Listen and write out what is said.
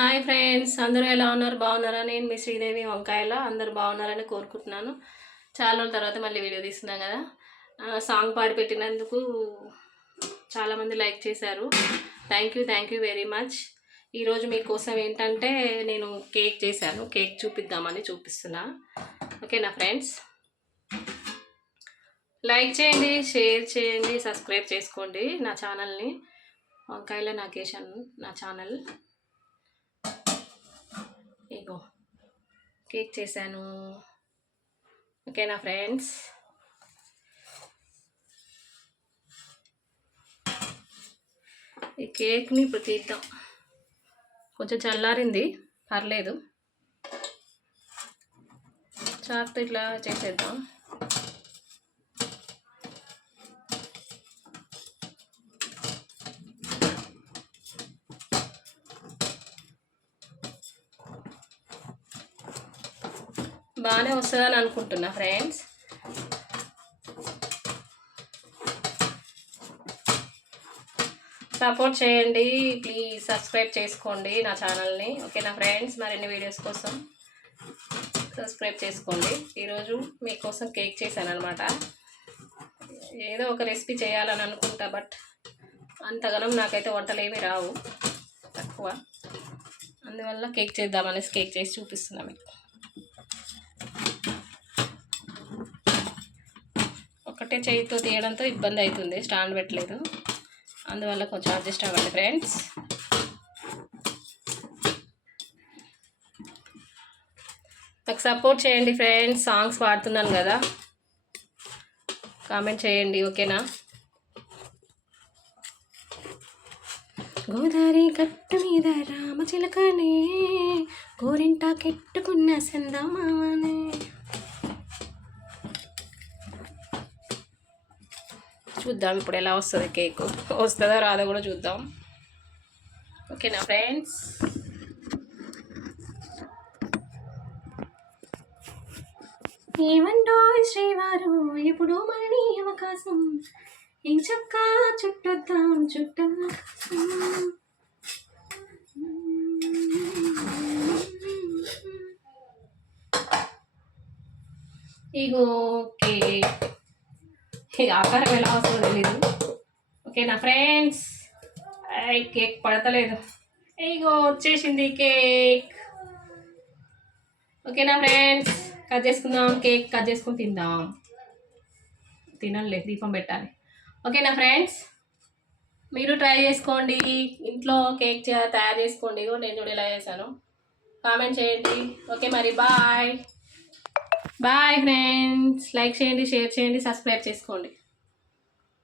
Hi friends, అందరూ ఎలా ఉన్నారు? బాగున్నారా? నేను మీ శ్రీదేవి వంకాయల. అందరూ బాగున్నారని కోరుకుంటున్నాను. చాలా రోజుల తర్వాత మళ్ళీ వీడియో తీస్తున్నాం కదా. సాంగ్ పాడి పెట్టినందుకు చాలామంది లైక్ చేశారు. Thank you very much. ఈరోజు మీకోసం ఏంటంటే నేను కేక్ చేశాను. కేక్ చూపిద్దామని చూపిస్తున్నా. ఓకేనా ఫ్రెండ్స్? లైక్ చేయండి, షేర్ చేయండి, సబ్స్క్రైబ్ చేసుకోండి నా ఛానల్ని. వంకాయల నాగేషన్ నా ఛానల్. ఇగో కేక్ చేశాను. ఓకేనా ఫ్రెండ్స్? ఈ కేక్ని ఇప్పుడు తీద్దాం. కొంచెం చల్లారింది, పర్లేదు. చాక్తో ఇట్లా చేసేద్దాం. బాగానే వస్తుందని అనుకుంటున్నా ఫ్రెండ్స్. సపోర్ట్ చేయండి ప్లీజ్, సబ్స్క్రైబ్ చేసుకోండి నా ఛానల్ని. ఓకేనా ఫ్రెండ్స్? మరిన్ని వీడియోస్ కోసం సబ్స్క్రైబ్ చేసుకోండి. ఈరోజు మీకోసం కేక్ చేశాను అనమాట. ఏదో ఒక రెసిపీ చేయాలని అనుకుంటా, బట్ అంతగానం నాకైతే వంటలు ఏమీ రావు, తక్కువ. అందువల్ల కేక్ చేద్దామనేసి కేక్ చేసి చూపిస్తున్నా మీకు. ఒకటే చేయితో తీయడంతో ఇబ్బంది అవుతుంది, స్టాండ్ పెట్టలేదు. అందువల్ల కొంచెం అడ్జస్ట్ అవ్వండి ఫ్రెండ్స్. నాకు సపోర్ట్ చేయండి ఫ్రెండ్స్. సాంగ్స్ పాడుతున్నాను కదా, కామెంట్ చేయండి. ఓకేనా? గోదావరి గట్టు మీద రామచిలకనే, గోరింటా కెట్టుకున్న సందమామనే. చూద్దాం ఇప్పుడు ఎలా వస్తుంది కేక్. వస్తుందో రాదో కూడా చూద్దాం. ఓకేనా ఫ్రెండ్స్? ఏమండో శ్రీవారు, ఇప్పుడు మళ్ళీ అవకాశం. ఏం చక్క చుట్టొద్దాం ఇగో కేక్. ఆకారం ఎలా వస్తుందో తెలీదు. ఓకేనా ఫ్రెండ్స్? కేక్ పడతలేదు. ఇగో వచ్చేసింది కేక్. ఓకేనా ఫ్రెండ్స్? కట్ చేసుకుందాం. కేక్ కట్ చేసుకుని తిందాం. తినలేదు, దీపం పెట్టాలి. ఓకేనా ఫ్రెండ్స్? మీరు ట్రై చేసుకోండి, ఇంట్లో కేక్ తయారు చేసుకోండి. నేను చూడ ఎలా చేశాను, కామెంట్ చేయండి. ఓకే మరి, బాయ్ బాయ్ ఫ్రెండ్స్. లైక్ చేయండి, షేర్ చేయండి, సబ్స్క్రైబ్ చేసుకోండి.